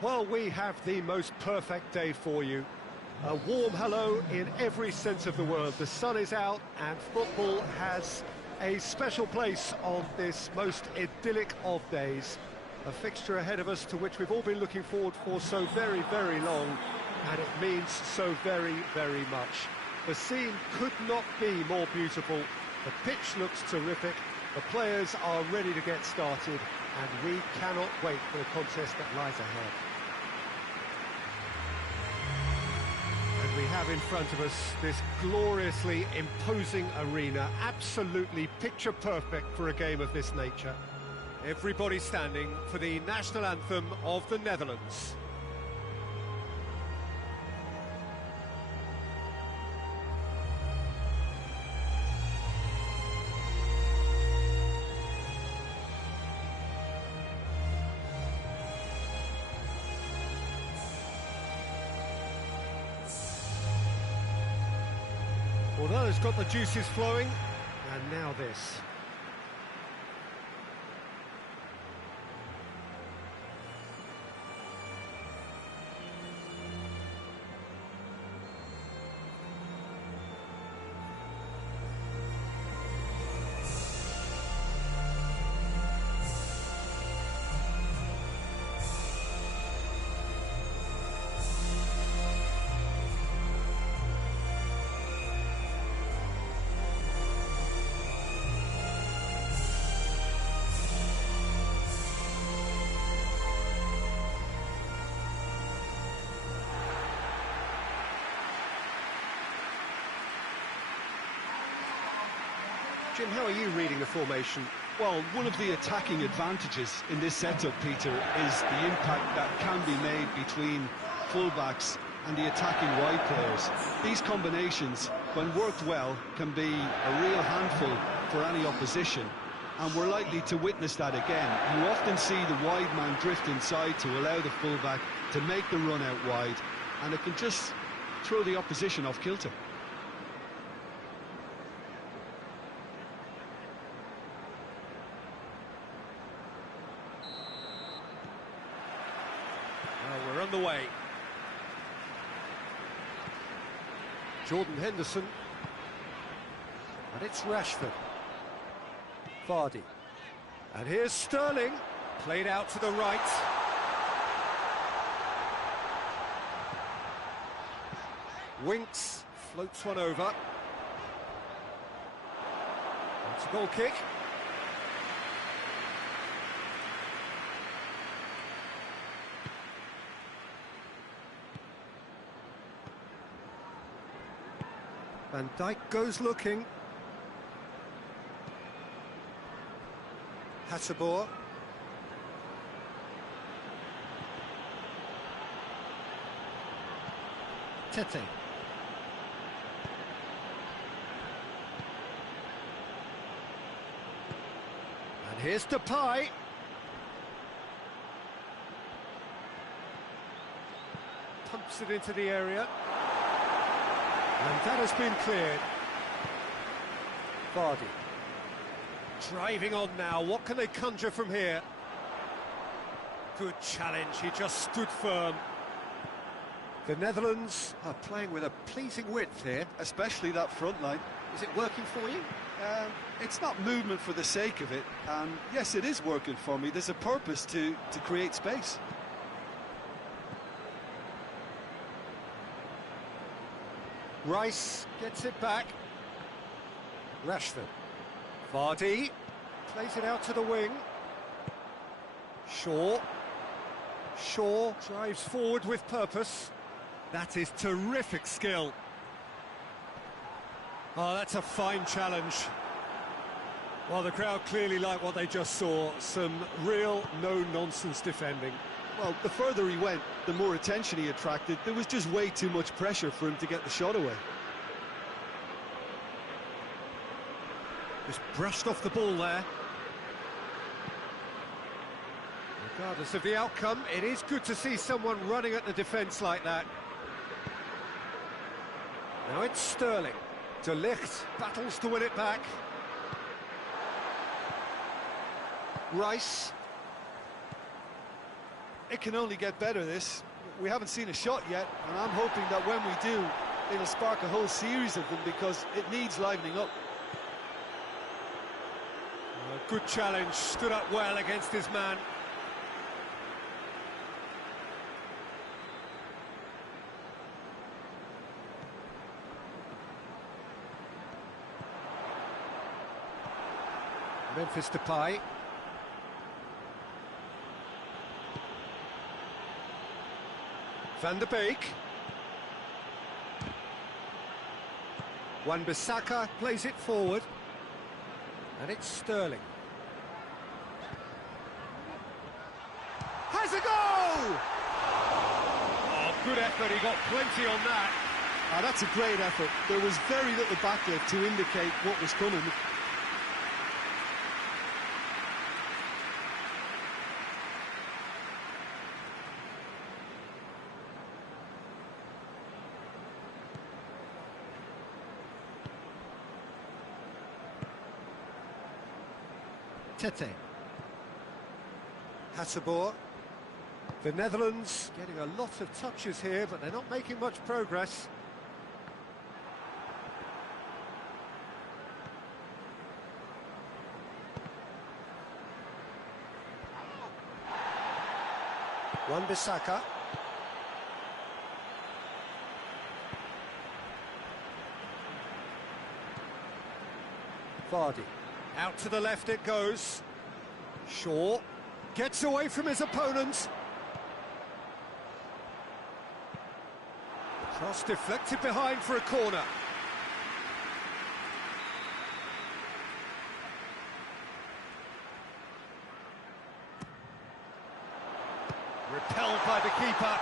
Well, we have the most perfect day for you. A warm hello in every sense of the word. The sun is out and football has a special place on this most idyllic of days. A fixture ahead of us to which we've all been looking forward for so very, very long, and it means so very, very much. The scene could not be more beautiful. The pitch looks terrific. The players are ready to get started, and we cannot wait for the contest that lies ahead. And we have in front of us this gloriously imposing arena, absolutely picture perfect for a game of this nature. Everybody standing for the national anthem of the Netherlands. Well, that has got the juices flowing, and now this. Jim, how are you reading the formation? Well, one of the attacking advantages in this setup, Peter, is the impact that can be made between fullbacks and the attacking wide players. These combinations, when worked well, can be a real handful for any opposition, and we're likely to witness that again. You often see the wide man drift inside to allow the fullback to make the run out wide, and it can just throw the opposition off kilter. Well, we're underway. Jordan Henderson. And it's Rashford. Vardy. And here's Sterling. Played out to the right. Winks. Floats one over. It's a goal kick. Van Dijk goes looking. Hateboer. Tete. And here's Depay. Pumps it into the area. And that has been cleared. Vardy. Driving on now, what can they conjure from here? Good challenge, he just stood firm. The Netherlands are playing with a pleasing width here. Especially that front line. Is it working for you? It's not movement for the sake of it, and yes, it is working for me. There's a purpose to create space. Rice gets it back. Rashford. Vardy plays it out to the wing. Shaw drives forward with purpose. That is terrific skill. Oh, that's a fine challenge. Well, the crowd clearly like what they just saw. Some real no-nonsense defending. Well, the further he went, the more attention he attracted. There was just way too much pressure for him to get the shot away. Just brushed off the ball there. Regardless of the outcome, it is good to see someone running at the defence like that. Now it's Sterling. De Ligt battles to win it back. Rice. It can only get better, this. We haven't seen a shot yet, and I'm hoping that when we do, it'll spark a whole series of them, because it needs livening up. Good challenge, stood up well against his man. Memphis Depay. Van der Beek. Wan-Bissaka plays it forward. And it's Sterling. Has a goal! Oh, good effort, he got plenty on that. Ah, that's a great effort. There was very little backlift to indicate what was coming. Tete. Hasselboer. The Netherlands getting a lot of touches here, but they're not making much progress. Wan-Bissaka. Vardy. Out to the left it goes. Shaw gets away from his opponent. Cross deflected behind for a corner. Repelled by the keeper.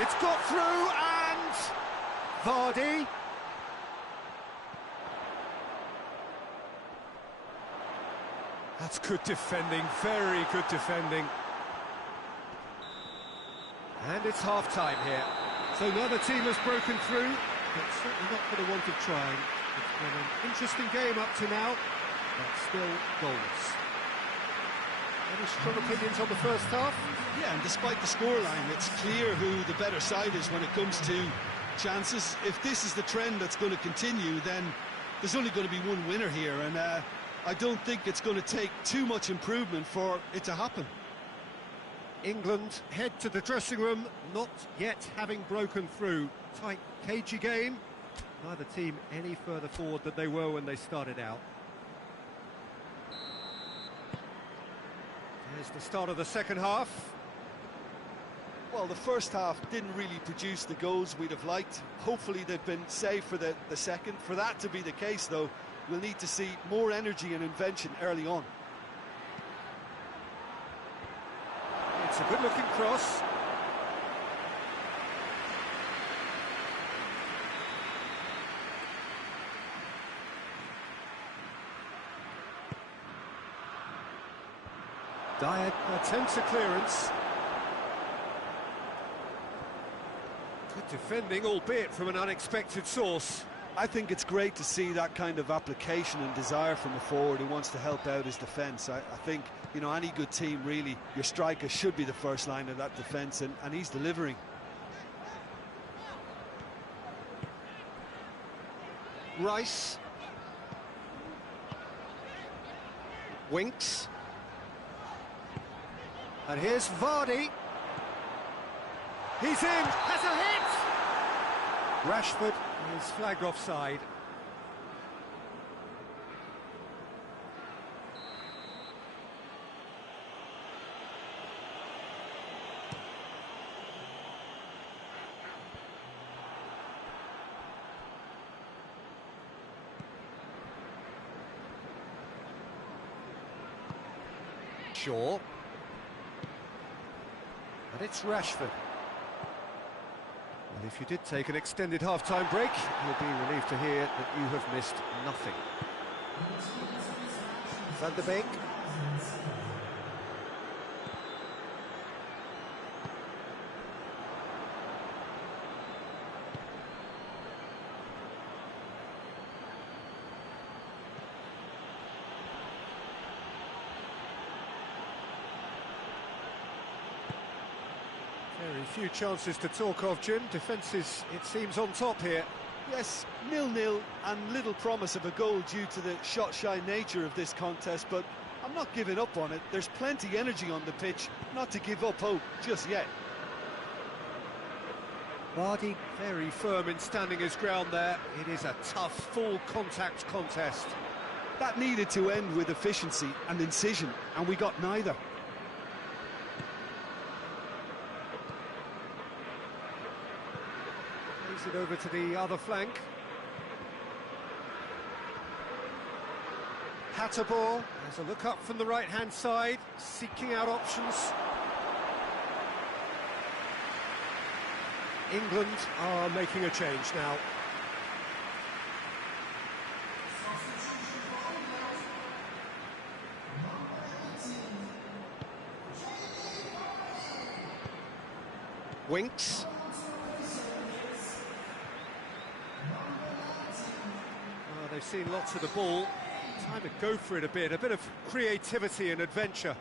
It's got through, and Vardy. That's good defending, very good defending. And it's half-time here. So neither team has broken through, but certainly not for the want of trying. It's been an interesting game up to now, but still goalless. Any strong opinions on the first half? Yeah, and despite the scoreline, it's clear who the better side is when it comes to chances. If this is the trend that's going to continue, then there's only going to be one winner here, and I don't think it's going to take too much improvement for it to happen. England head to the dressing room, not yet having broken through. Tight, cagey game. Neither team any further forward than they were when they started out. There's the start of the second half. Well, the first half didn't really produce the goals we'd have liked. Hopefully they've been saved for the second. For that to be the case, though, we'll need to see more energy and invention early on. It's a good-looking cross. Dyer attempts a clearance. Good defending, albeit from an unexpected source. I think it's great to see that kind of application and desire from a forward who wants to help out his defence. I think, you know, any good team, really, your striker should be the first line of that defence, and he's delivering. Rice. Winks. And here's Vardy. He's in, has a hit! Rashford is flagged offside. Shaw. And it's Rashford. Well, if you did take an extended half-time break, you'll be relieved to hear that you have missed nothing. Van der Beek. few chances to talk of, Jim. Defence is, it seems, on top here. Yes, 0-0 and little promise of a goal due to the shot-shy nature of this contest, but I'm not giving up on it. There's plenty energy on the pitch, not to give up hope just yet. Vardy very firm in standing his ground there. It is a tough, full-contact contest. That needed to end with efficiency and incision, and we got neither. Plays it over to the other flank. Hatterball has a look up from the right-hand side, seeking out options. England are making a change now. Winks. Oh, they've seen lots of the ball. Time to go for it a bit of creativity and adventure.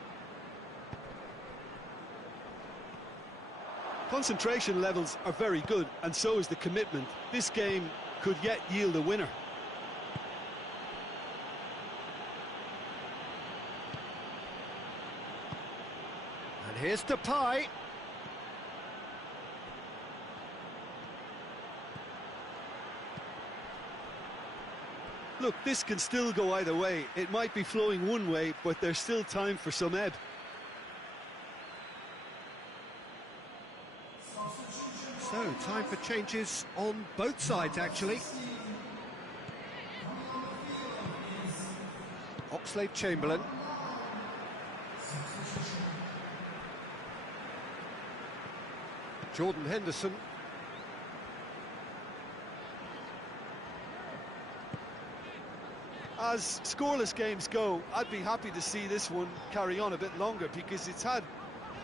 Concentration levels are very good, and so is the commitment. This game could yet yield a winner. And here's Depay. Look, this can still go either way. It might be flowing one way, but there's still time for some ebb. So, time for changes on both sides, actually. Oxlade-Chamberlain. Jordan Henderson. As scoreless games go, I'd be happy to see this one carry on a bit longer because it's had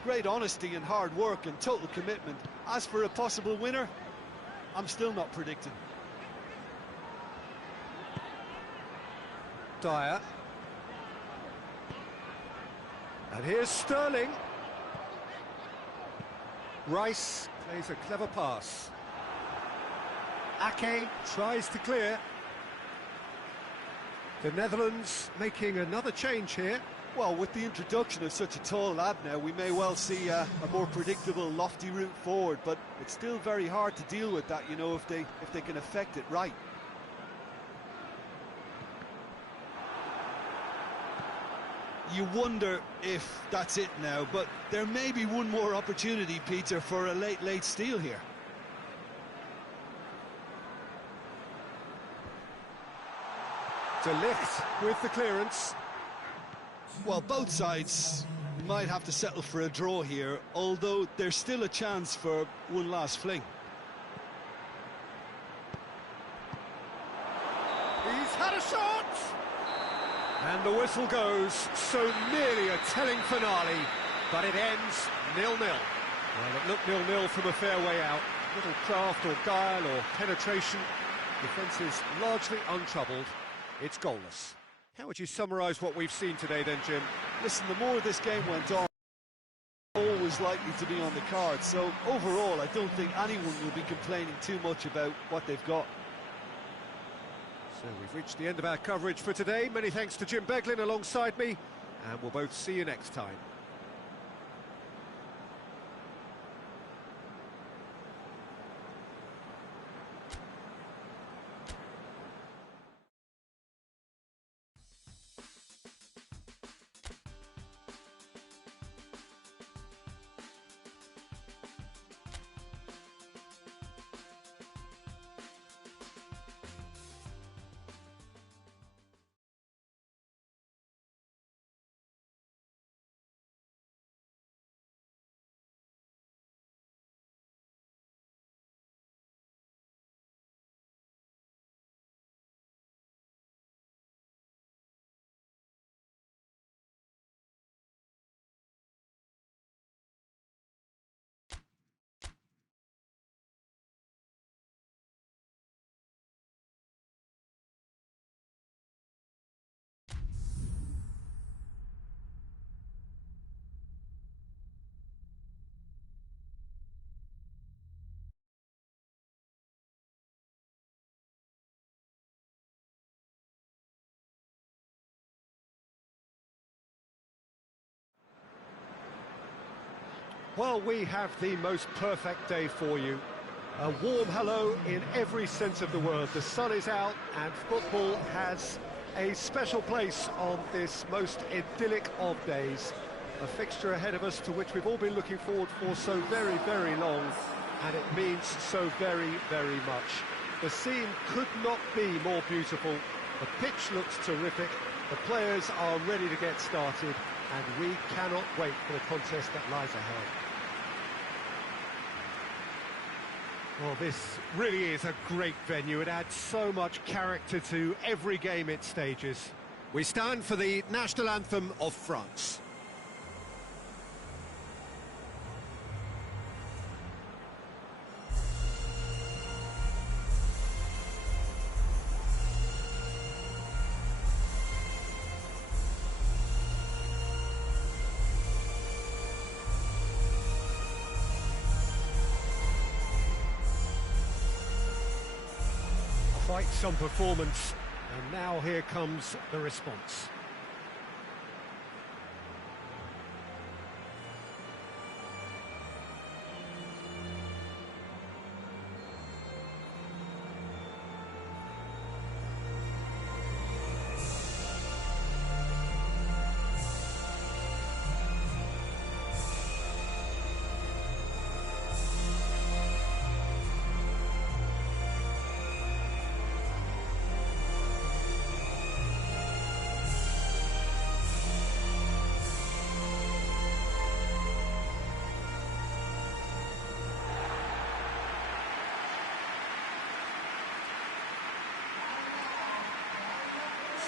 great honesty and hard work and total commitment. As for a possible winner, I'm still not predicting. Dyer. And here's Sterling. Rice plays a clever pass. Ake tries to clear. The Netherlands making another change here. Well, with the introduction of such a tall lad now, we may well see a more predictable, lofty route forward, but it's still very hard to deal with that, you know, if they can affect it right. You wonder if that's it now, but there may be one more opportunity, Peter, for a late steal here. De Ligt with the clearance. Well, both sides might have to settle for a draw here, although there's still a chance for one last fling. He's had a shot! And the whistle goes, so nearly a telling finale, but it ends 0-0. Well, it looked 0-0 from a fair way out. Little craft or guile or penetration. Defence is largely untroubled. It's goalless. How would you summarise what we've seen today then, Jim? Listen, the more this game went on, always likely to be on the card. So overall, I don't think anyone will be complaining too much about what they've got. So we've reached the end of our coverage for today. Many thanks to Jim Beglin alongside me, and we'll both see you next time. Well, we have the most perfect day for you. A warm hello in every sense of the word. The sun is out and football has a special place on this most idyllic of days. A fixture ahead of us to which we've all been looking forward for so very, very long, and it means so very, very much. The scene could not be more beautiful. The pitch looks terrific. The players are ready to get started, and we cannot wait for the contest that lies ahead. Well, this really is a great venue. It adds so much character to every game it stages. We stand for the national anthem of France. Quite some performance, and now here comes the response.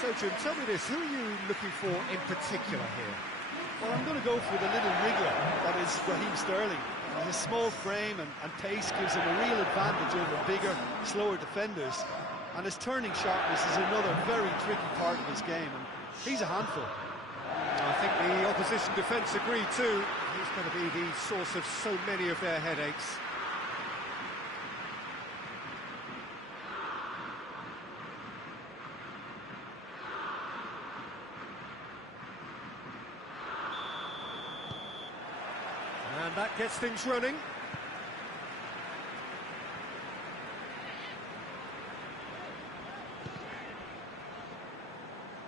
So, Jim, tell me this, who are you looking for in particular here? Well, I'm going to go for the little wriggler, that is Raheem Sterling. His small frame and pace gives him a real advantage over bigger, slower defenders. And his turning sharpness is another very tricky part of his game, and he's a handful. I think the opposition defence agree too. He's going to be the source of so many of their headaches. And that gets things running.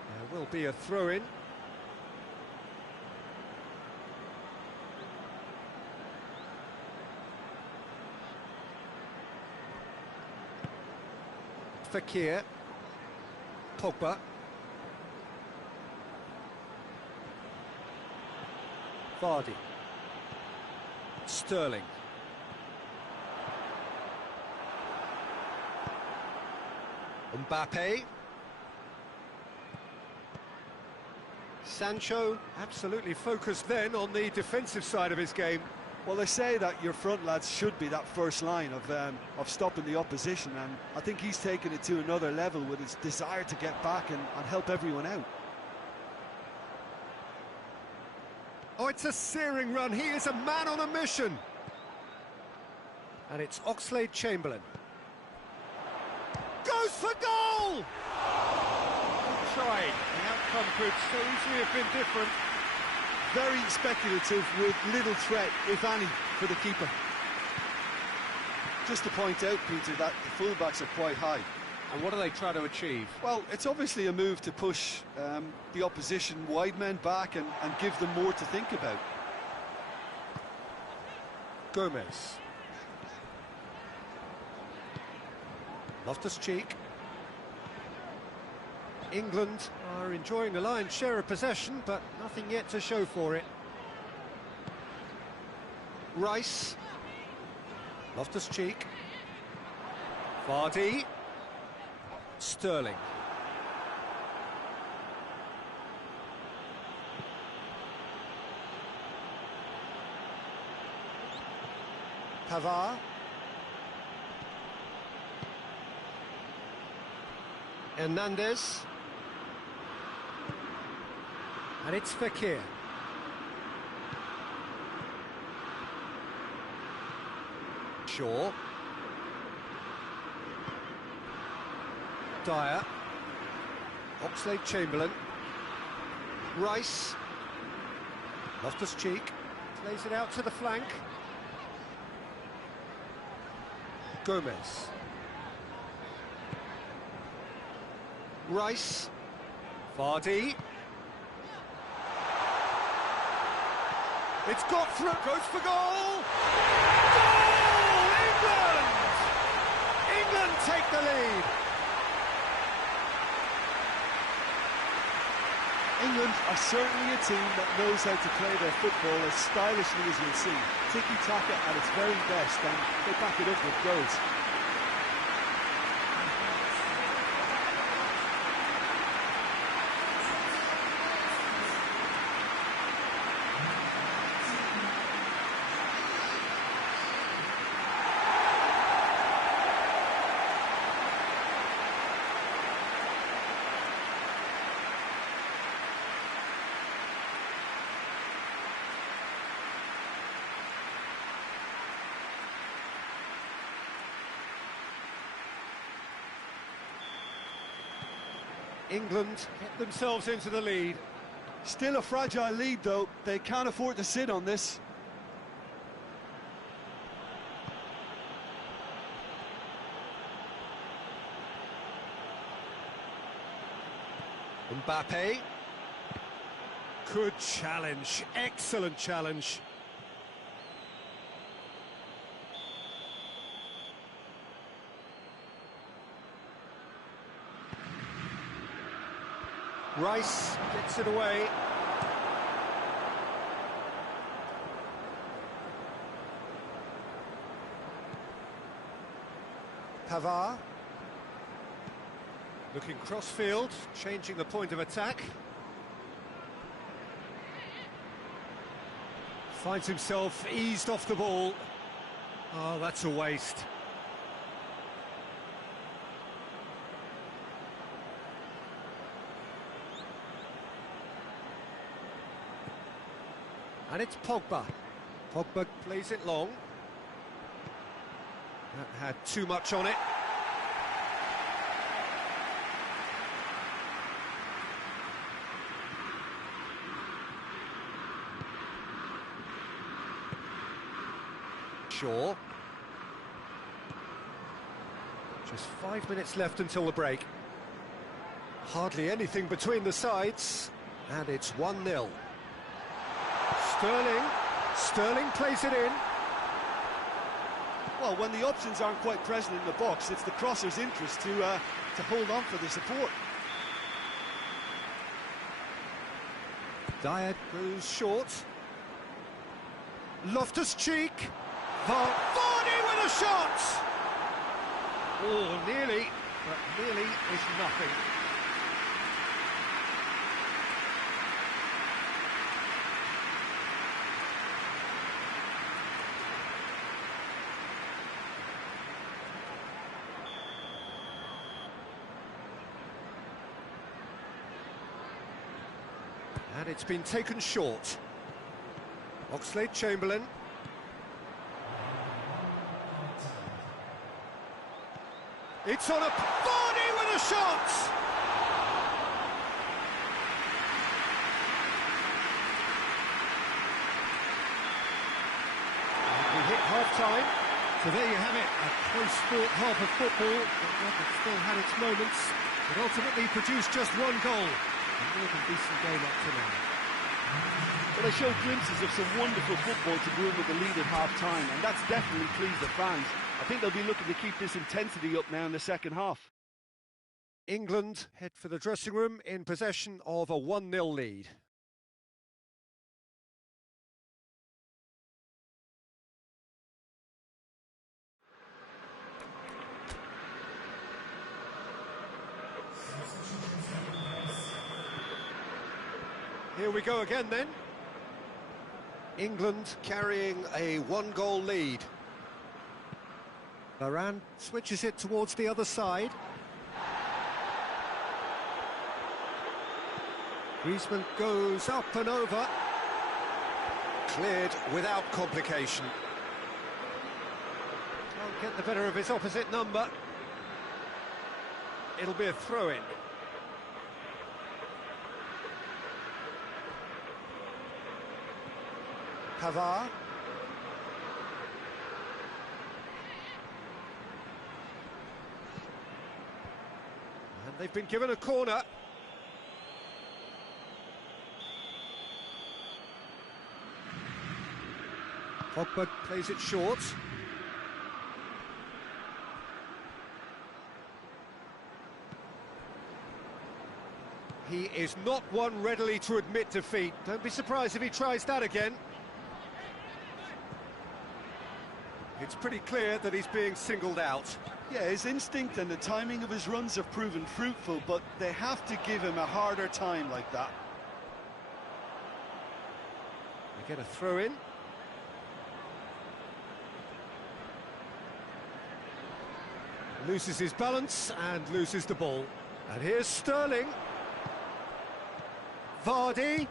There will be a throw-in. Fekir. Pogba. Vardy. Sterling. Mbappe. Sancho absolutely focused then on the defensive side of his game. Well, they say that your front lads should be that first line of stopping the opposition, and I think he's taken it to another level with his desire to get back and help everyone out. Oh, it's a searing run. He is a man on a mission. And it's Oxlade-Chamberlain. Goes for goal! Tried. The outcome could so easily have been different. Very speculative with little threat, if any, for the keeper. Just to point out, Peter, that the fullbacks are quite high. And what do they try to achieve? Well, it's obviously a move to push the opposition wide men back and give them more to think about. Gomez. Loftus-Cheek. England are enjoying the lion's share of possession, but nothing yet to show for it. Rice. Loftus-Cheek. Vardy. Sterling. Pavard. Hernandez. And it's Fekir. Shaw. Dyer. Oxlade-Chamberlain. Rice. Loftus-Cheek. Plays it out to the flank. Gomez. Rice. Vardy. It's got through, goes for goal! Goal! England! England take the lead. England are certainly a team that knows how to play their football as stylishly as you'll see. Tiki-taka at its very best, and they back it up with goals. England get themselves into the lead. Still a fragile lead, though. They can't afford to sit on this. Mbappe. Good challenge, excellent challenge. Rice gets it away. Pavard. Looking cross-field, changing the point of attack. Finds himself eased off the ball. Oh, that's a waste. And it's Pogba. Pogba plays it long. That had too much on it. Shaw. Just 5 minutes left until the break. Hardly anything between the sides. And it's 1-0. Sterling plays it in. Well, when the options aren't quite present in the box, it's the crosser's interest to hold on for the support. Dyer goes short. Loftus-Cheek. Vardy with a shot! Oh, nearly, but nearly is nothing. And it's been taken short. Oxlade-Chamberlain. It's on a... Vardy with a shot! We hit half-time. So there you have it, a close-fought half of football, but one that still had its moments, but ultimately produced just one goal. A more than decent game up to now. Well, they showed glimpses of some wonderful football to go in with the lead at half-time, and that's definitely pleased the fans. I think they'll be looking to keep this intensity up now in the second half. England head for the dressing room in possession of a 1-0 lead. Here we go again then. England carrying a 1-goal lead. Varane switches it towards the other side. Griezmann goes up and over. Cleared without complication. Can't get the better of his opposite number. It'll be a throw-in. Pavard. And they've been given a corner. Pogba plays it short. He is not one readily to admit defeat. Don't be surprised if he tries that again. It's pretty clear that he's being singled out. Yeah, his instinct and the timing of his runs have proven fruitful, but they have to give him a harder time like that. We get a throw in. Loses his balance and loses the ball. And here's Sterling. Vardy,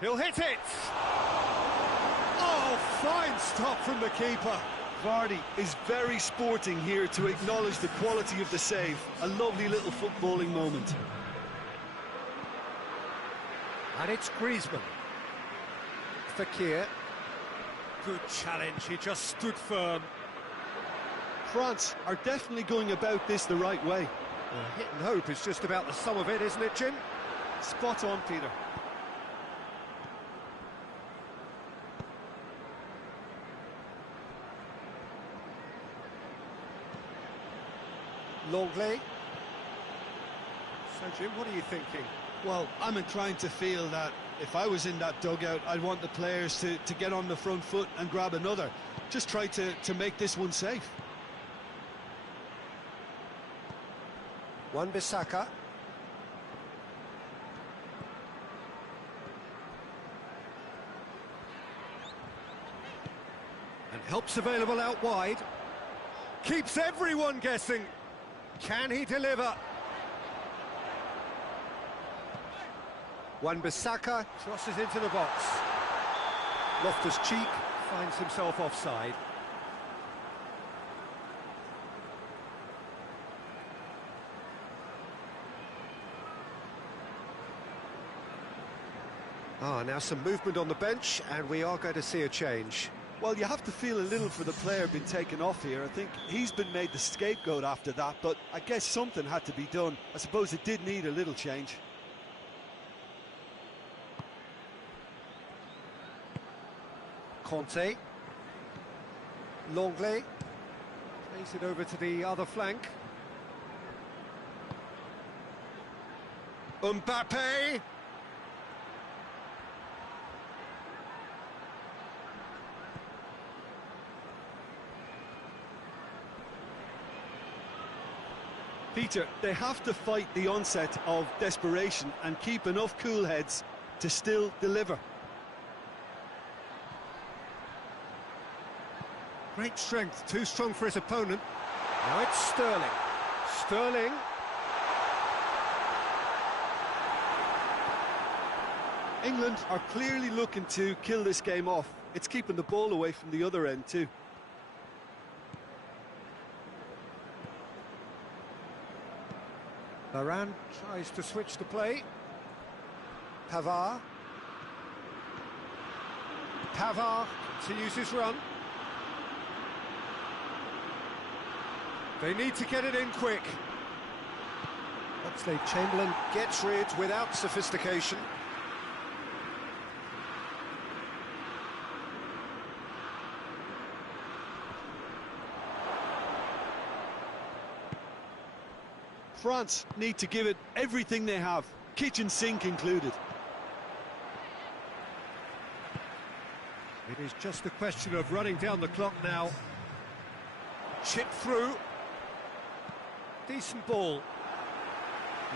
he'll hit it! Oh, fine stop from the keeper. Vardy is very sporting here to acknowledge the quality of the save. A lovely little footballing moment. And it's Griezmann. Fekir. Good challenge, he just stood firm. France are definitely going about this the right way. Well, hit and hope is just about the sum of it, isn't it, Jim? Spot on, Peter. Longley. So, Jim, what are you thinking? Well, I'm inclined to feel that if I was in that dugout, I'd want the players to get on the front foot and grab another. Just try to make this one safe. Wan-Bissaka. And help's available out wide. Keeps everyone guessing. Can he deliver? Wan-Bissaka crosses into the box. Loftus-Cheek finds himself offside. Now some movement on the bench, and we are going to see a change. Well, you have to feel a little for the player being taken off here. I think he's been made the scapegoat after that, but I guess something had to be done. I suppose it did need a little change. Conte. Longley. Plays it over to the other flank. Mbappe. Peter, they have to fight the onset of desperation and keep enough cool heads to still deliver. Great strength, too strong for his opponent. Now it's Sterling. Sterling. England are clearly looking to kill this game off. It's keeping the ball away from the other end too. Varane tries to switch the play. Pavard. Pavard continues his run. They need to get it in quick. Oxlade-Chamberlain gets rid without sophistication. France need to give it everything they have, kitchen sink included. It is just a question of running down the clock now. Chip through. Decent ball.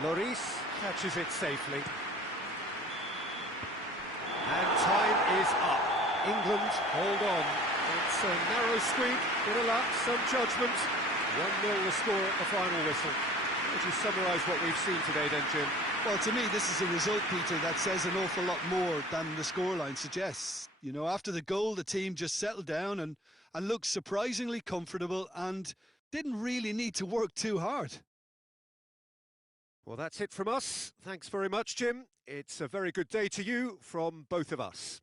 Lloris catches it safely. And time is up. England hold on. It's a narrow squeak, bit of luck, some judgment. 1-0 the score at the final whistle. Would you summarise what we've seen today then, Jim? Well, to me, this is a result, Peter, that says an awful lot more than the scoreline suggests. You know, after the goal, the team just settled down and looked surprisingly comfortable and didn't really need to work too hard. Well, that's it from us. Thanks very much, Jim. It's a very good day to you from both of us.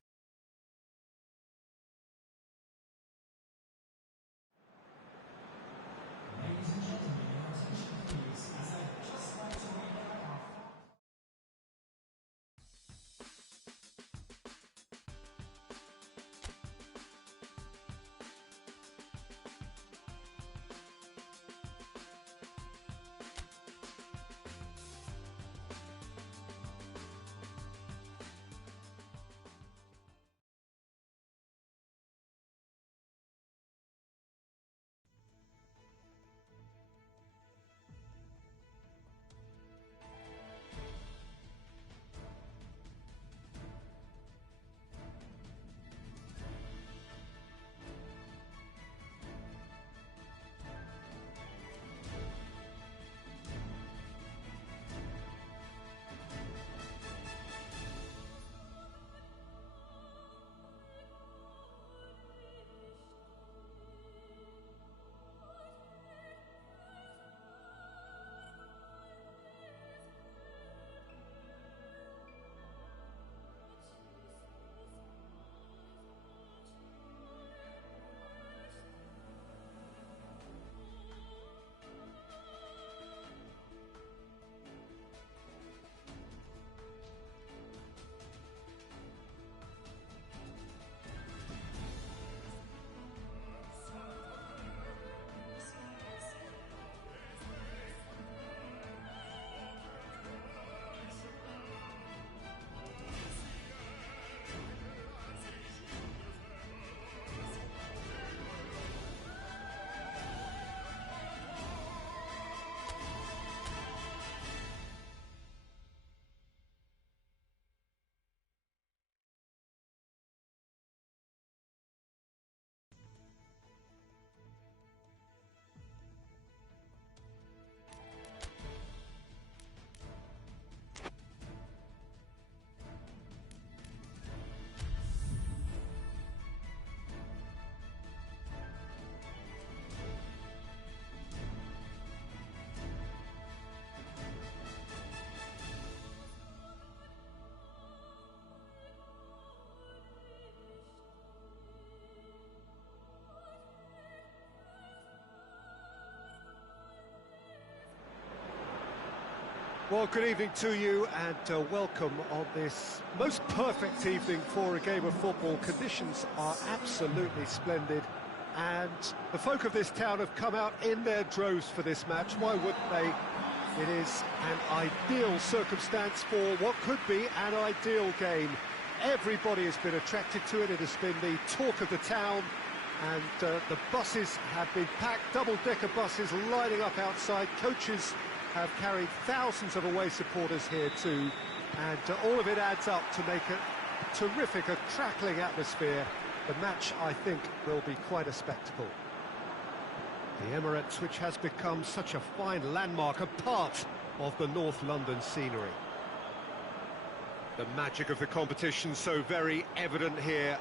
Well, good evening to you and welcome on this most perfect evening for a game of football. Conditions are absolutely splendid and the folk of this town have come out in their droves for this match. Why wouldn't they? It is an ideal circumstance for what could be an ideal game. Everybody has been attracted to it. It has been the talk of the town, and the buses have been packed, double-decker buses lining up outside. Coaches have carried thousands of away supporters here too, and all of it adds up to make a terrific, a crackling atmosphere. The match, I think, will be quite a spectacle. The Emirates, which has become such a fine landmark, a part of the North London scenery. The magic of the competition so very evident here.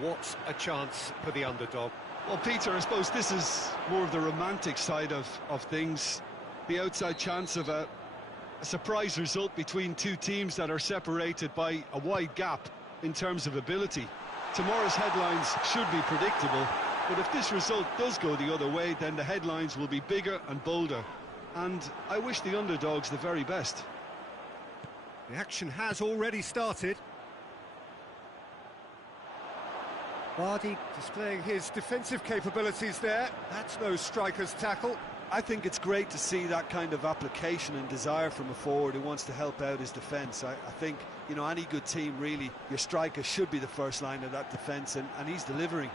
What a chance for the underdog. Well, Peter, I suppose this is more of the romantic side of things. The outside chance of a surprise result between two teams that are separated by a wide gap in terms of ability. Tomorrow's headlines should be predictable, but if this result does go the other way, then the headlines will be bigger and bolder. And I wish the underdogs the very best. The action has already started. Vardy displaying his defensive capabilities there. That's no striker's tackle. I think it's great to see that kind of application and desire from a forward who wants to help out his defence. I think, you know, any good team, really, your striker should be the first line of that defence, and he's delivering.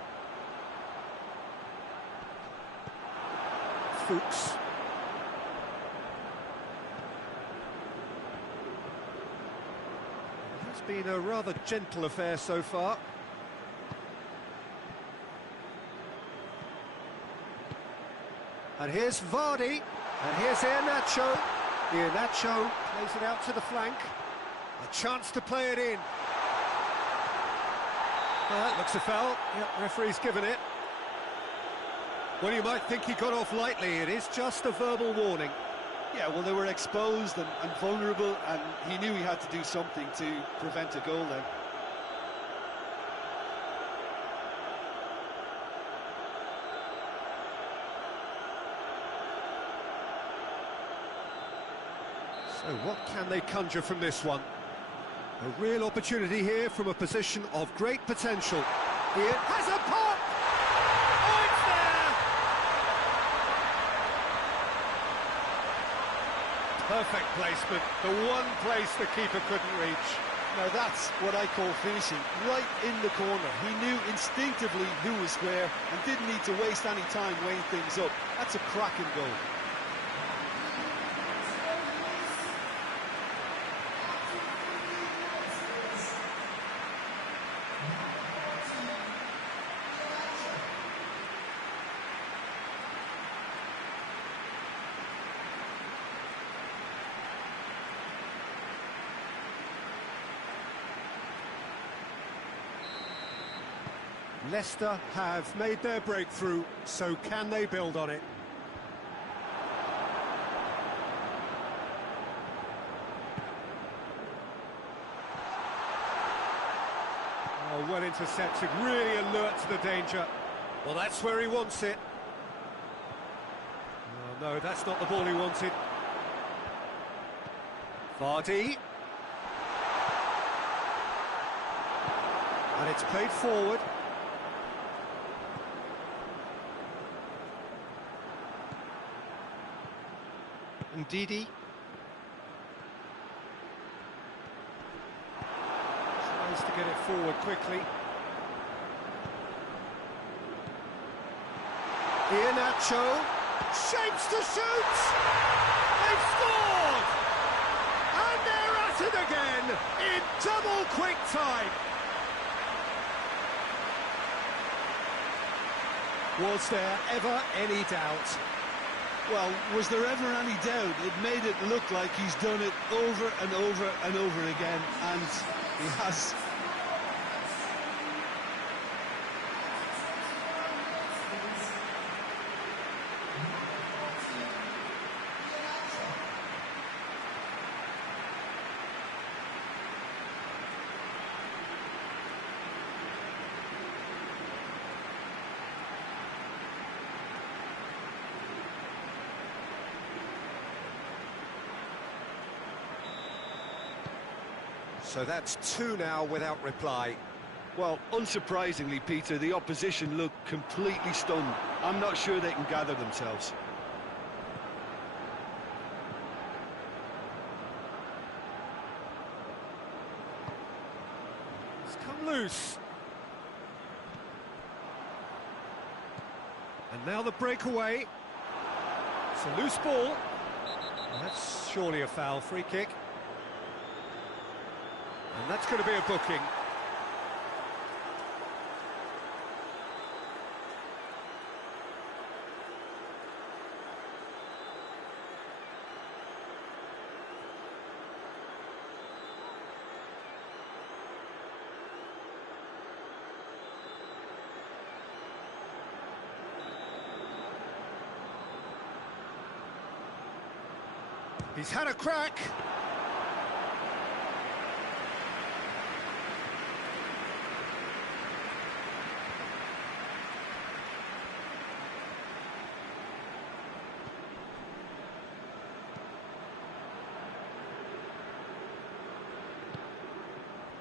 Fuchs. It's been a rather gentle affair so far. And here's Vardy, and here's Iheanacho. Iheanacho plays it out to the flank. A chance to play it in. That looks a foul. Yep, referee's given it. Well, you might think he got off lightly. It is just a verbal warning. Yeah, well, they were exposed and vulnerable, and he knew he had to do something to prevent a goal then. So what can they conjure from this one? A real opportunity here from a position of great potential. It has a pop! Oh, it's there! Perfect placement, the one place the keeper couldn't reach. Now that's what I call finishing, right in the corner. He knew instinctively who was square and didn't need to waste any time weighing things up. That's a cracking goal. Leicester have made their breakthrough, so can they build on it? Oh, well intercepted, really alert to the danger. Well, that's where he wants it. Oh, no, that's not the ball he wanted. Vardy. And it's played forward. And Didi tries to get it forward quickly. Iheanacho shapes to shoot. They've scored, and they're at it again in double quick time. Was there ever any doubt? Well, was there ever any doubt? It made it look like he's done it over and over and over again, and he has. So that's two now without reply. Well, unsurprisingly, Peter, the opposition look completely stunned. I'm not sure they can gather themselves. It's come loose. And now the breakaway. It's a loose ball. And that's surely a foul, free kick. And that's going to be a booking. He's had a crack.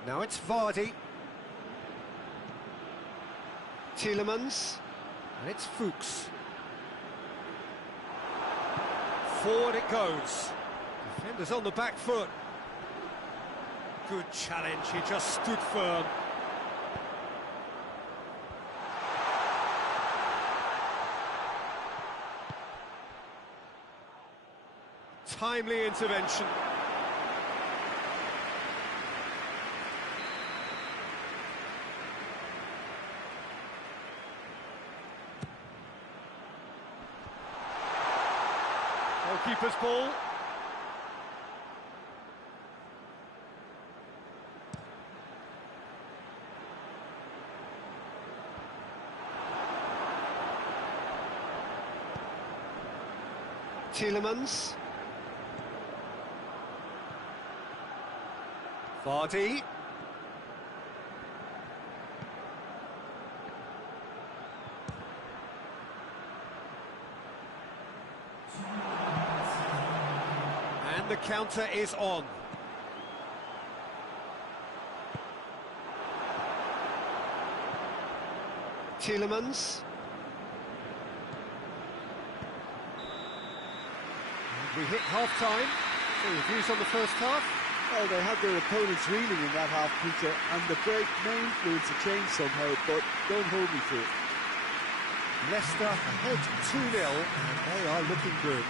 Now it's Vardy. Tielemans. And it's Fuchs. Forward it goes. Defenders on the back foot. Good challenge, he just stood firm. Timely intervention. Goalkeeper's ball. Tielemans. Vardy. And the counter is on. Tielemans. We hit half-time. So your views on the first half? Well, they had their opponents reeling in that half, Peter, and the break may influence a change somehow, but don't hold me to it. Leicester ahead 2-0, and they are looking good.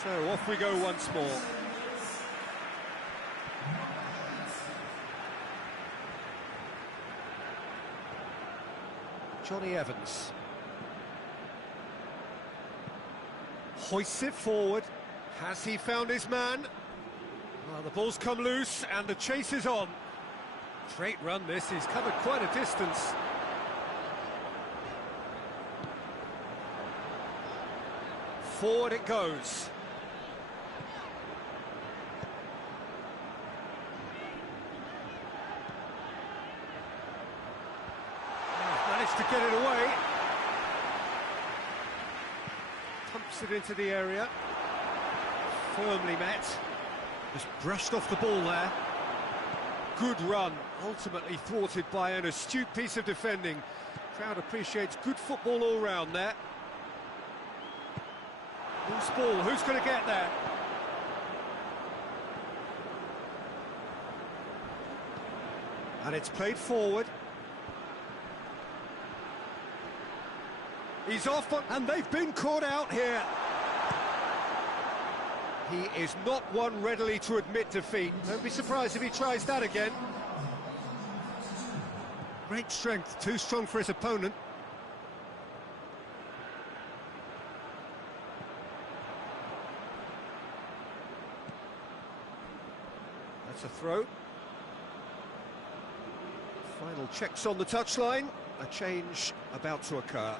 So off we go once more. Johnny Evans. Hoists it forward. Has he found his man? Well, the ball's come loose and the chase is on. Great run this, he's covered quite a distance. Forward it goes. To get it away. Pumps it into the area. Firmly met. Just brushed off the ball there. Good run, ultimately thwarted by an astute piece of defending. Crowd appreciates good football all round there. Loose ball, who's going to get there? And it's played forward. He's off, and they've been caught out here. He is not one readily to admit defeat. Don't be surprised if he tries that again. Great strength, too strong for his opponent. That's a throw. Final checks on the touchline. A change about to occur.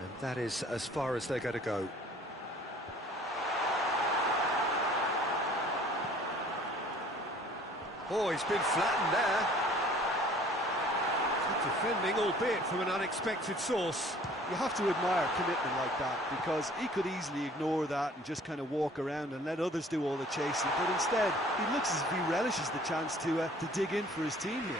And that is as far as they're going to go. Oh, he's been flattened there. Good defending, albeit from an unexpected source. You have to admire commitment like that, because he could easily ignore that and just kind of walk around and let others do all the chasing, but instead he looks as if he relishes the chance to dig in for his team here.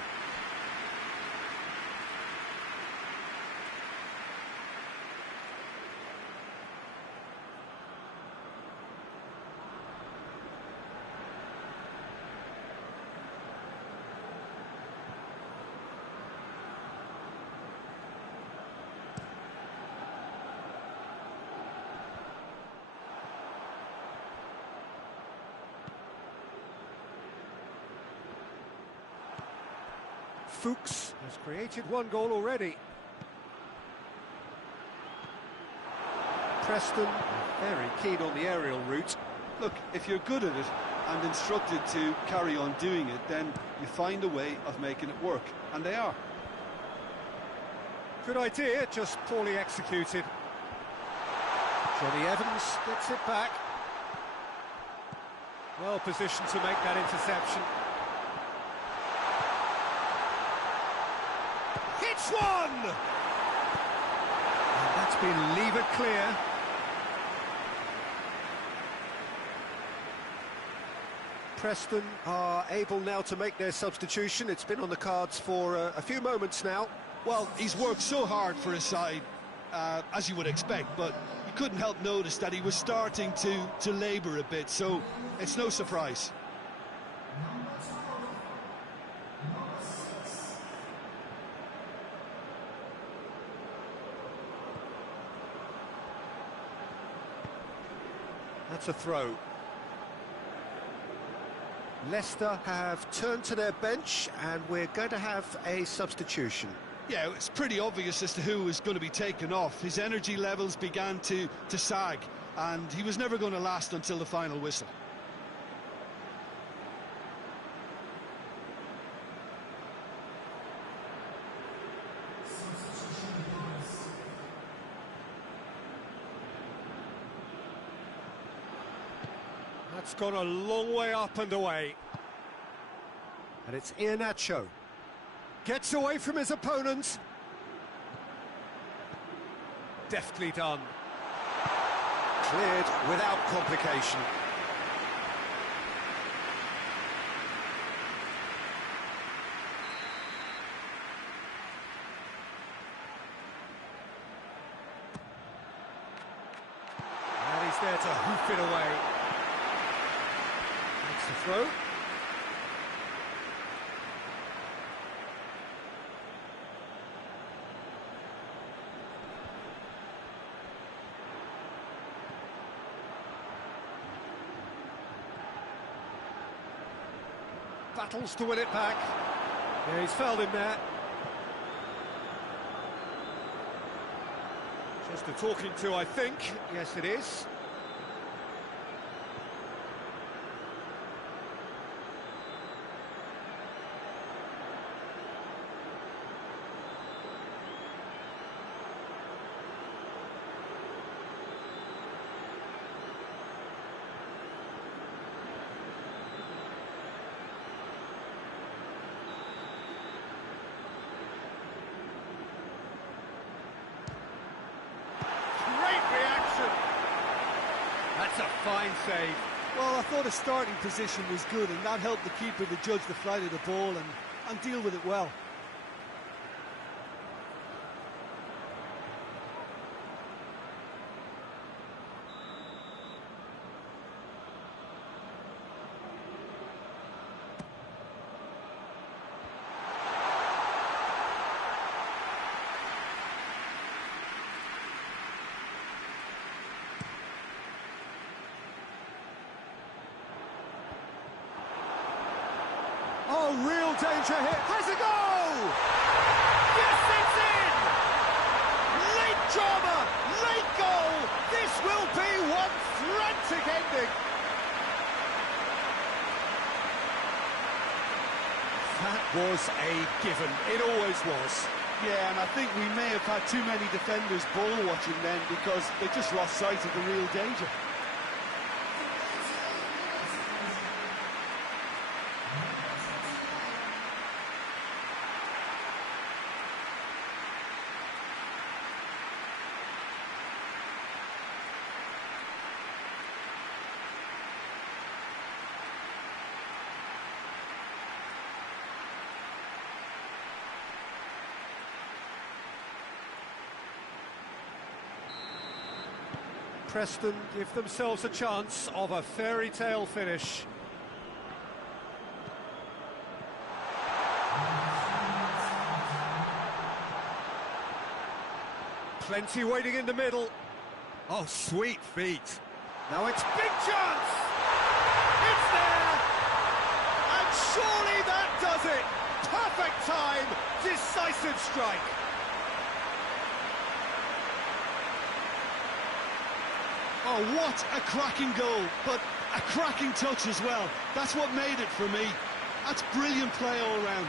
Fuchs has created one goal already. Preston very keen on the aerial route. Look, if you're good at it and instructed to carry on doing it, then you find a way of making it work, and they are. Good idea, just poorly executed. Johnny Evans gets it back. Well positioned to make that interception. Hits one! And that's been levered clear. Preston are able now to make their substitution. It's been on the cards for a few moments now. Well, he's worked so hard for his side, as you would expect, but you couldn't help notice that he was starting to labour a bit, so it's no surprise. That's a throw. Leicester have turned to their bench, and we're going to have a substitution. Yeah, it's pretty obvious as to who was going to be taken off. His energy levels began to sag, and he was never going to last until the final whistle. That's gone a long way up and away. And it's Iheanacho. Gets away from his opponent. Deftly done. Cleared without complication. And he's there to hoof it away. That's the throw. Battles to win it back. Yeah, he's fouled him there. Just a talking to, I think. Yes, it is. That's a fine save. Well, I thought his starting position was good, and that helped the keeper to judge the flight of the ball and deal with it well. Oh, real danger here. Has a goal! Yes, it's in! Late drama, late goal. This will be one frantic was a given. It always was. Yeah, and I think we may have had too many defenders ball watching then because they just lost sight of the real danger. Preston give themselves a chance of a fairy tale finish. Plenty waiting in the middle. Oh, sweet feet. Now it's big chance! It's there! And surely that does it! Perfect time, decisive strike. Oh, what a cracking goal, but a cracking touch as well. That's what made it for me. That's brilliant play all round.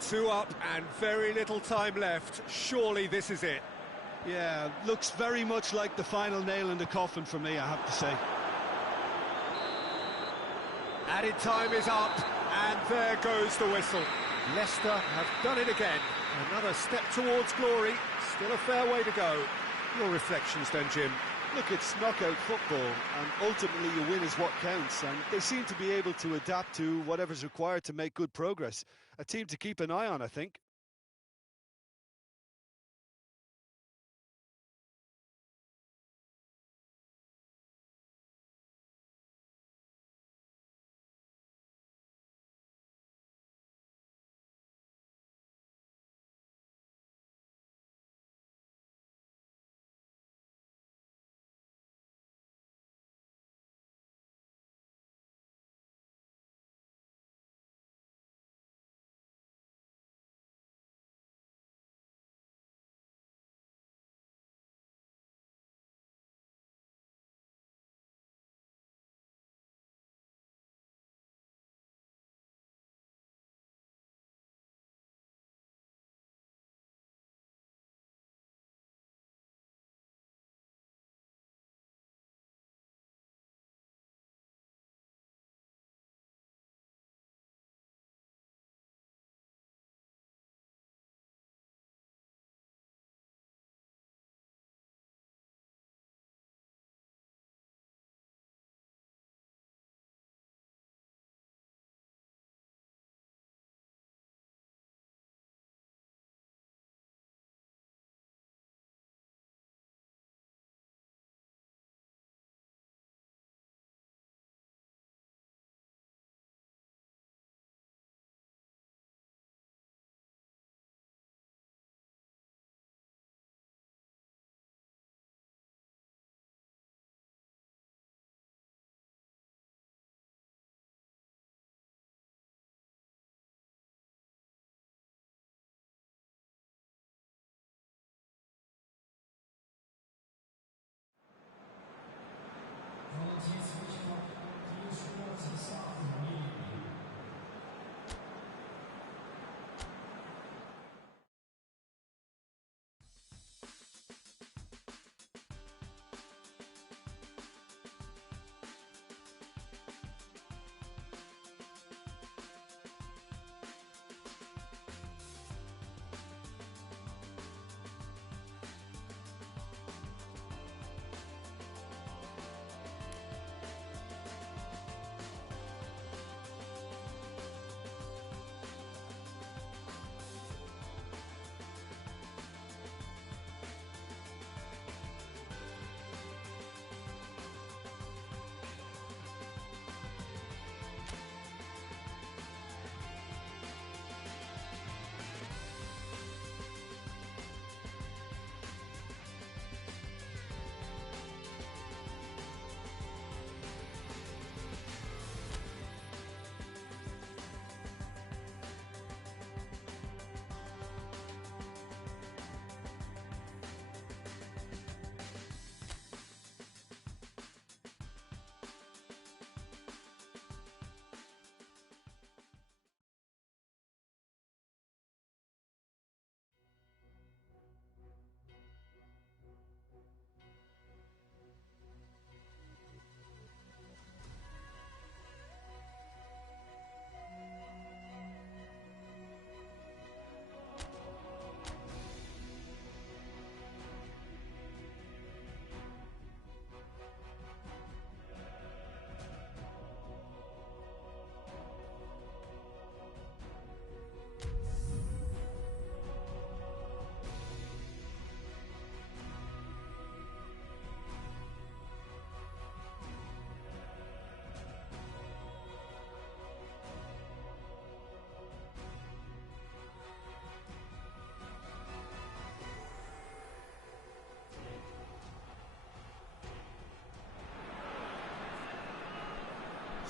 Two up and very little time left. Surely this is it. Yeah, looks very much like the final nail in the coffin for me, I have to say. Added time is up, and there goes the whistle. Leicester have done it again. Another step towards glory. Still a fair way to go. Your reflections then, Jim? Look, it's knockout football, and ultimately you win is what counts, and they seem to be able to adapt to whatever's required to make good progress. A team to keep an eye on, I think.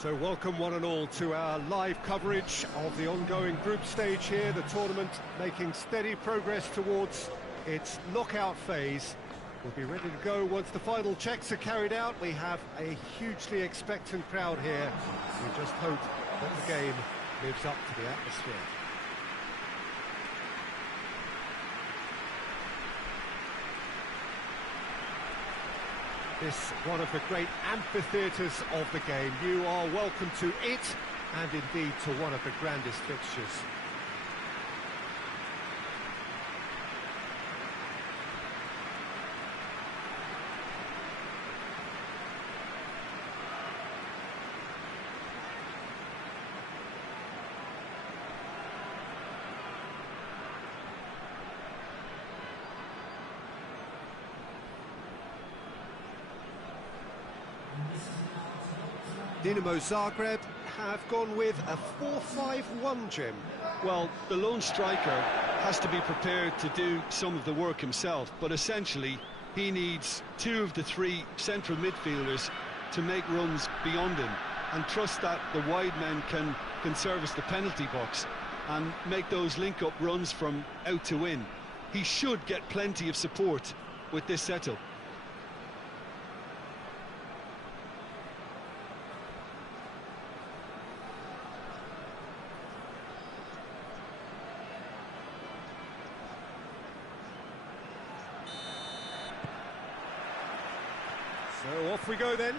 So welcome one and all to our live coverage of the ongoing group stage here, the tournament making steady progress towards its knockout phase. We'll be ready to go once the final checks are carried out. We have a hugely expectant crowd here. We just hope that the game lives up to the atmosphere. This one of the great amphitheatres of the game. You are welcome to it, and indeed to one of the grandest fixtures. Dinamo Zagreb have gone with a 4-5-1, Jim. Well, the lone striker has to be prepared to do some of the work himself, but essentially he needs two of the three central midfielders to make runs beyond him and trust that the wide men can service the penalty box and make those link-up runs from out to in. He should get plenty of support with this setup. So off we go then.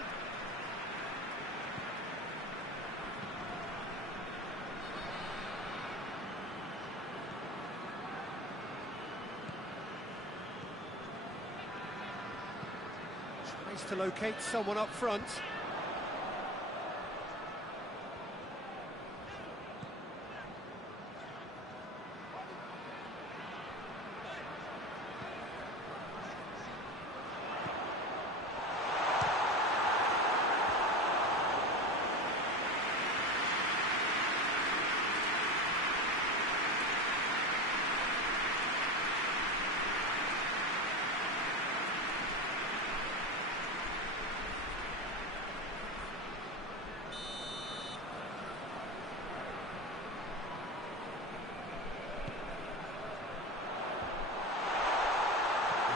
Tries to locate someone up front.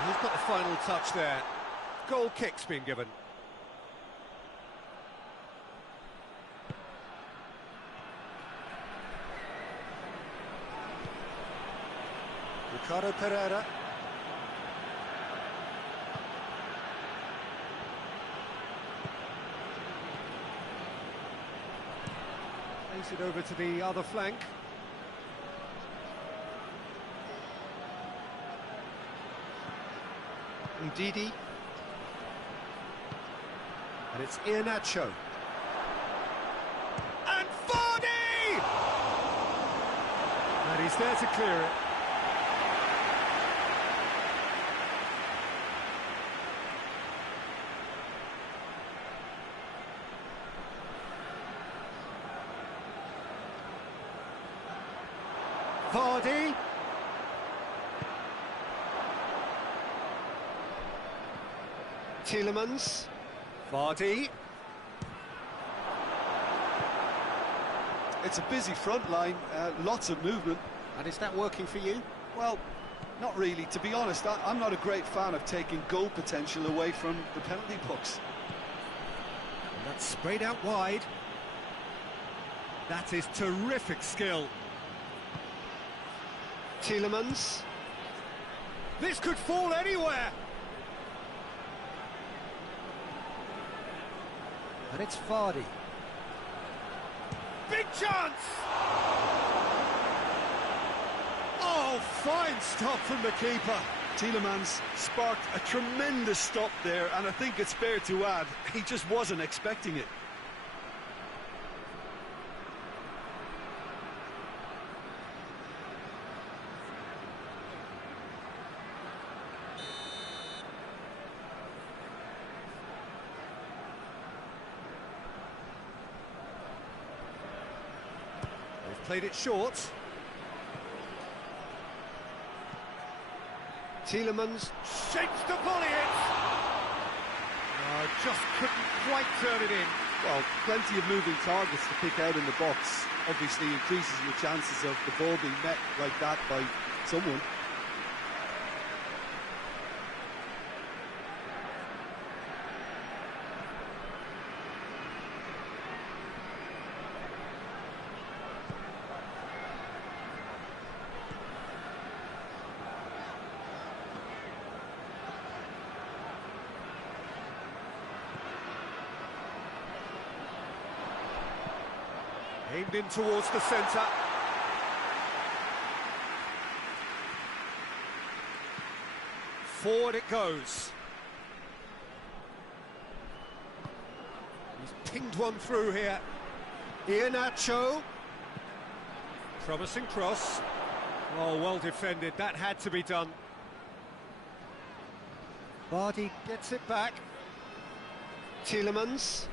He's got the final touch there. Goal kick's been given. Ricardo Pereira. Plays it over to the other flank. Ndidi. And it's Iheanacho. And vardy! And he's there to clear it. Vardy. Tielemans, Vardy. It's a busy front line, lots of movement. And is that working for you? Well, not really. To be honest, I'm not a great fan of taking goal potential away from the penalty box. And that's sprayed out wide. That is terrific skill. Tielemans. This could fall anywhere. And it's Vardy. Big chance! Oh, fine stop from the keeper. Tielemans sparked a tremendous stop there, and I think it's fair to add, he just wasn't expecting it. Played it short. Tielemans shapes to volley it. Oh, just couldn't quite turn it in. Well, plenty of moving targets to pick out in the box. Obviously increases your chances of the ball being met like that by someone. Aimed in towards the centre. Forward it goes. He's pinged one through here. Iheanacho. Promising cross. Oh, well defended. That had to be done. Vardy. Gets it back. Tielemans.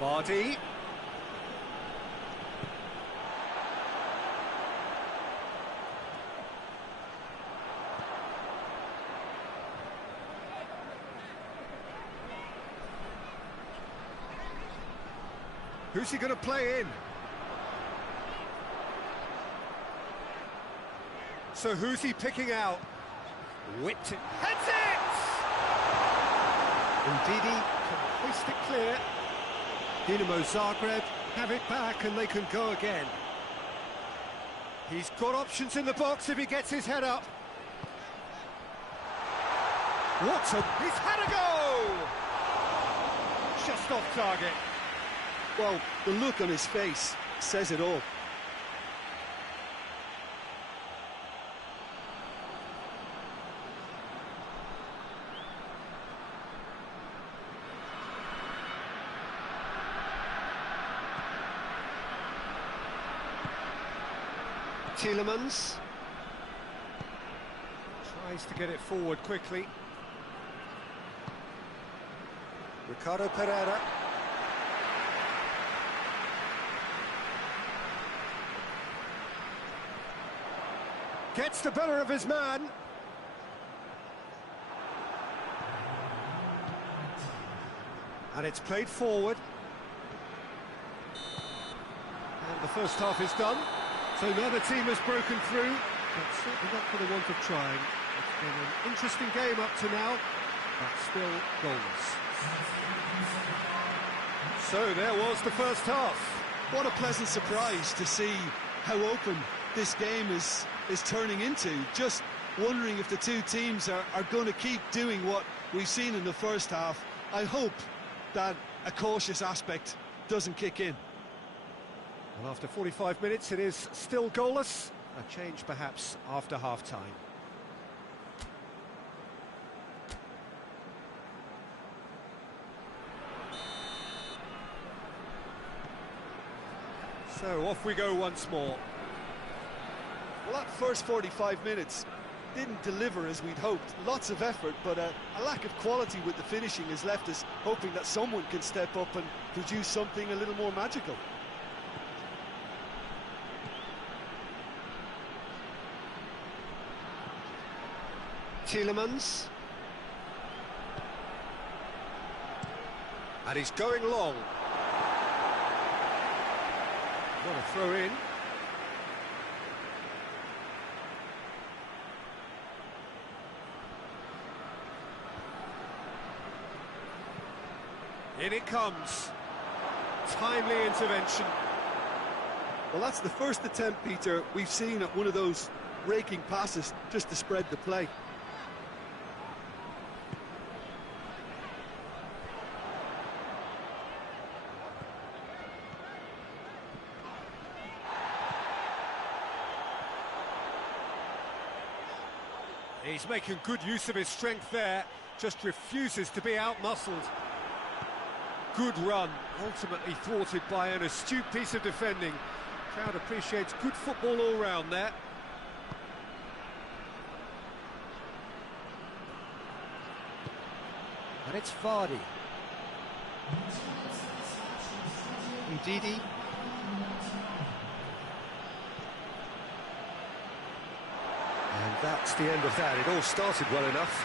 Vardy. Who's he going to play in? So who's he picking out? Whipped it. Heads it! Ndidi. Can hoist it clear. Dinamo Zagreb have it back and they can go again. He's got options in the box if he gets his head up. What a... He's had a go! Just off target. Well, the look on his face says it all. Tielemans. Tries to get it forward quickly. Ricardo Pereira. Gets the better of his man. And it's played forward. And the first half is done. So now the team has broken through, but certainly not for the want of trying. It's been an interesting game up to now, but still goalless. So there was the first half. What a pleasant surprise to see how open this game is turning into. Just wondering if the two teams are going to keep doing what we've seen in the first half. I hope that a cautious aspect doesn't kick in. Well, after 45 minutes, it is still goalless. A change, perhaps, after half-time. So, off we go once more. Well, that first 45 minutes didn't deliver as we'd hoped. Lots of effort, but a lack of quality with the finishing has left us hoping that someone can step up and produce something a little more magical. Tielemans. And he's going long. What a throw in. In it comes. Timely intervention. Well, that's the first attempt, Peter, we've seen at one of those raking passes just to spread the play. He's making good use of his strength there, just refuses to be out-muscled. Good run, ultimately thwarted by an astute piece of defending. Crowd appreciates good football all round there. And it's Vardy. Ndidi. And that's the end of that. It all started well enough.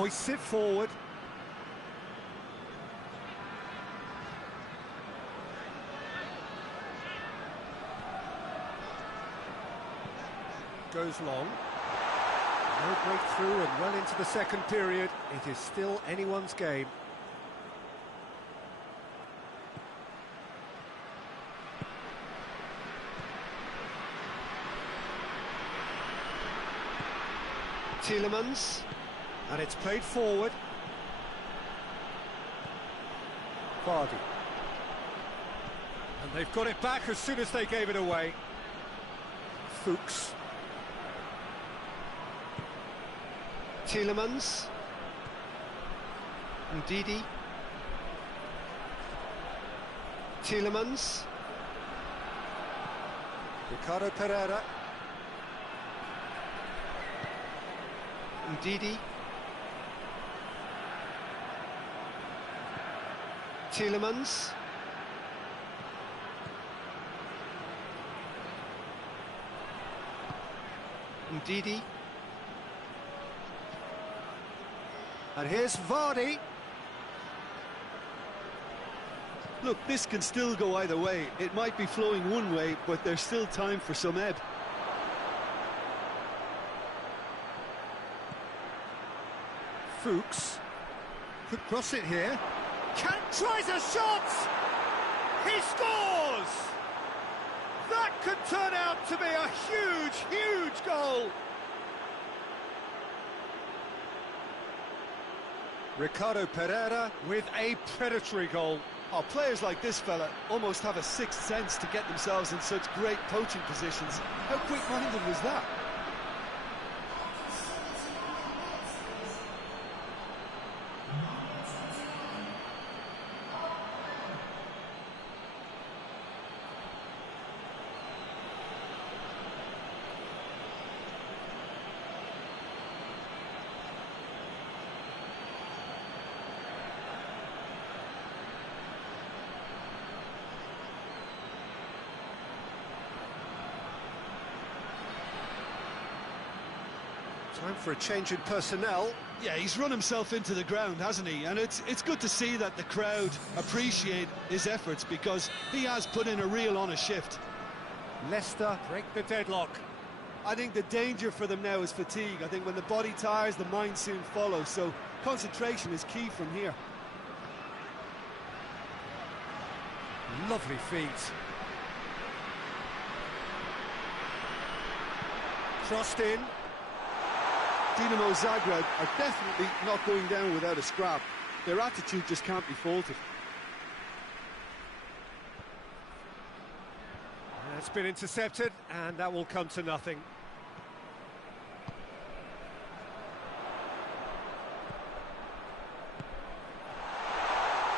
Hoists it forward. Goes long. No breakthrough and well into the second period. It is still anyone's game. Tielemans, And it's played forward. Vardy. And they've got it back as soon as they gave it away. Fuchs. Tielemans, Ndidi, Tielemans, Ricardo Pereira. Ndidi, Tielemans, Ndidi, And here's Vardy. Look, this can still go either way. It might be flowing one way, but there's still time for some ebb. Fuchs. Could cross it here. Tries a shot! He scores! That could turn out to be a huge, huge goal! Ricardo Pereira with a predatory goal. Oh, players like this fella almost have a sixth sense to get themselves in such great poaching positions. How quick-minded was that? Time for a change in personnel. Yeah, he's run himself into the ground, hasn't he? And it's good to see that the crowd appreciate his efforts, because he has put in a real honest shift. Leicester break the deadlock. I think the danger for them now is fatigue. I think when the body tires, the mind soon follows. So concentration is key from here. Lovely feet. Crossed in. Dinamo Zagreb are definitely not going down without a scrap. Their attitude just can't be faulted. It's been intercepted, and that will come to nothing.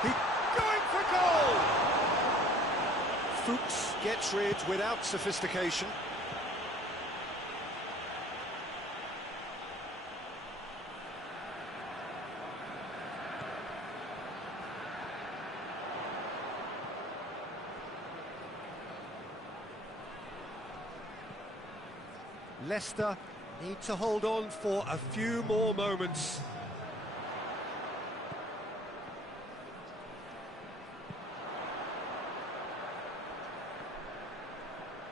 He's going for goal! Fuchs gets rid without sophistication. Leicester need to hold on for a few more moments.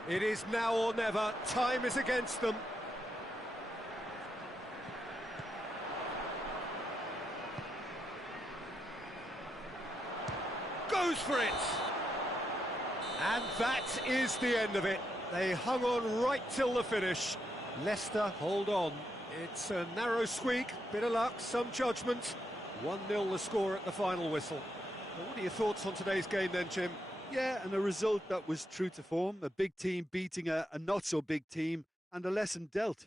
It is now or never. Time is against them. Goes for it! And that is the end of it. They hung on right till the finish. Leicester hold on. It's a narrow squeak, bit of luck, some judgment. 1-0 the score at the final whistle. Well, what are your thoughts on today's game then, Jim? Yeah, and a result that was true to form. A big team beating a not-so-big team, and a lesson dealt.